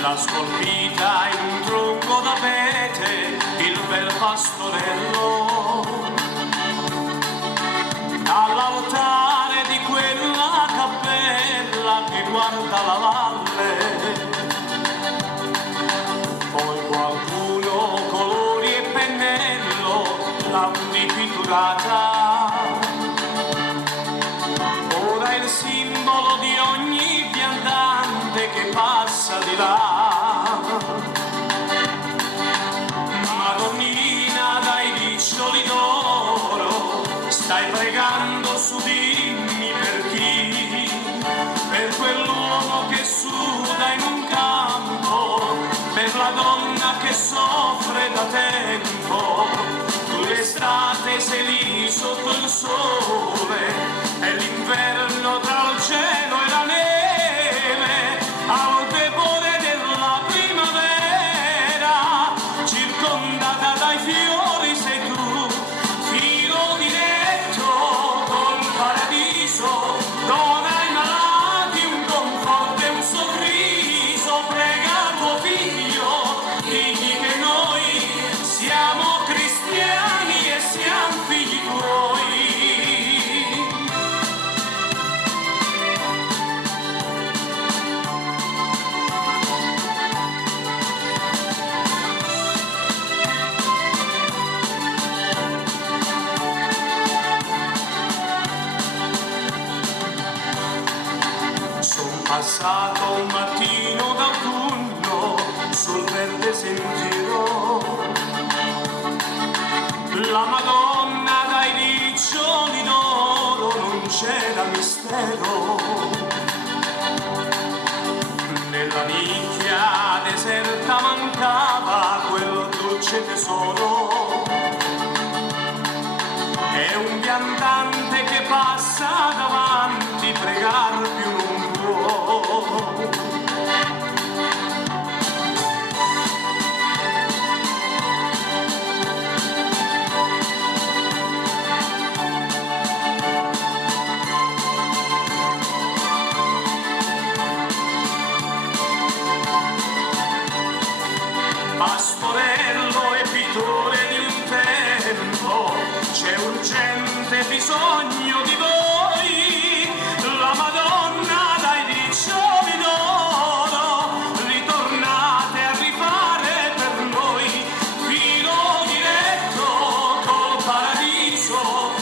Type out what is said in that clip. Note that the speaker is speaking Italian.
la scolpita in un tronco d'abete, il bel pastorello. All'altare di quella cappella che guarda la valle, poi qualcuno colori e pennello l'ha ripinturata. Ora è il simbolo di ogni viandante che passa di là. Madonnina dai riccioli d'oro, stai pregando su dimmi per chi? Per quell'uomo che suda in un campo, per la donna che soffre da tempo. Tu l'estate sei lì sotto il sole, è l'inverno tra il cielo e la neve, al tepore della primavera, circondata dai fiori sei tu, filo diretto col paradiso, dona ai malati un conforto e un sorriso, prega tuo figlio, digli che noi siamo cristiani e siamo figli tuoi. Passato un mattino d'autunno sul verde sentiero, la Madonna dai riccioli d'oro non c'era mistero. Nella nicchia deserta mancava quel dolce tesoro. È un viandante che passa davanti, pregar più non può. Pastorello e pittore di un tempo, c'è urgente bisogno di voi. La Madonna dai riccioli d'oro, ritornate a rifare per noi, filo diretto col paradiso,